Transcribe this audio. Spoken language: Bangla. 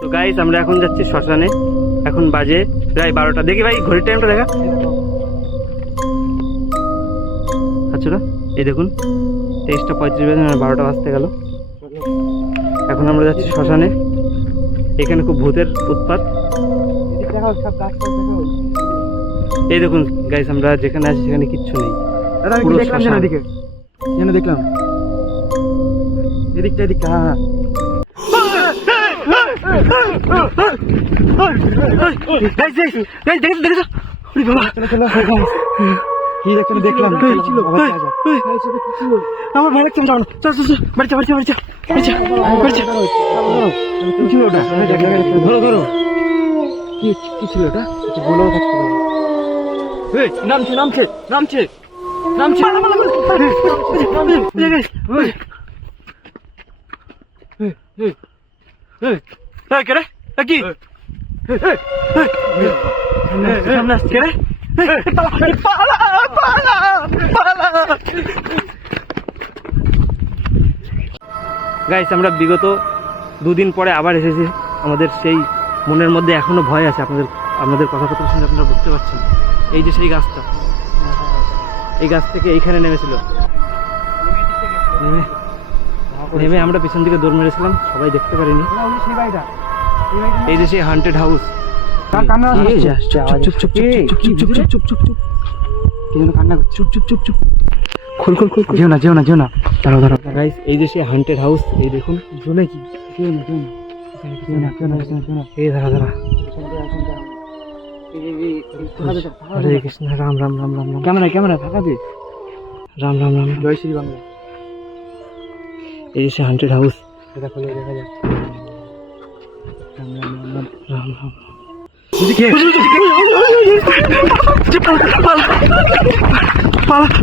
তো গাইস আমরা এখন যাচ্ছি শ্মশানে। এখন বাজে প্রায় 12টা। দেখি ভাই ঘড়ির টাইমটা দেখা। আচ্ছা এই দেখুন 23:35 বাজে, 12টা বাজতে গেল। এখন আমরা যাচ্ছি শ্মশানে। এখানে খুব ভূতের উৎপাত। এই দেখুন গাইস আমরা যেখানে আছি সেখানে কিচ্ছু নেই। পুরো শ্মশান। দেখলাম এদিকটা এদিকটা। হ্যাঁ দেখলাম আমার ভালো লাগছে। কি ছিল ওটা? ধরো ধরো, কি ছিল ওটা? বলো। নামছে নামছে নামছে নামছে। গাইস আমরা বিগত 2 দিন পরে আবার এসেছি। আমাদের সেই মনের মধ্যে এখনো ভয় আছে। আপনাদের কথাবার্তা শুনে আপনারা বুঝতে পারছেন। এই যে সেই গাছটা, এই গাছ থেকে এইখানে নেমেছিল। নেমে আমরা পিছন দিকে দৌড় মেরেছিলাম, সবাই দেখতে পারিনি। এই যে সেই হান্টেড হাউস। যেও না যেও না যেও না, দাঁড়াও দাঁড়াও। গাইস এই যে সেই হান্টেড হাউস, এই দেখুন। ঝুলে কি? এই দাঁড়া। হরে কৃষ্ণ, রাম রাম রাম রাম রাম। ক্যামেরা ফাঁকা দে। রাম রাম রাম। জয় শ্রী বাংলা। এই যে সেই হান্টেড হাউস। দেখা যাচ্ছে। রাম রাম। পালা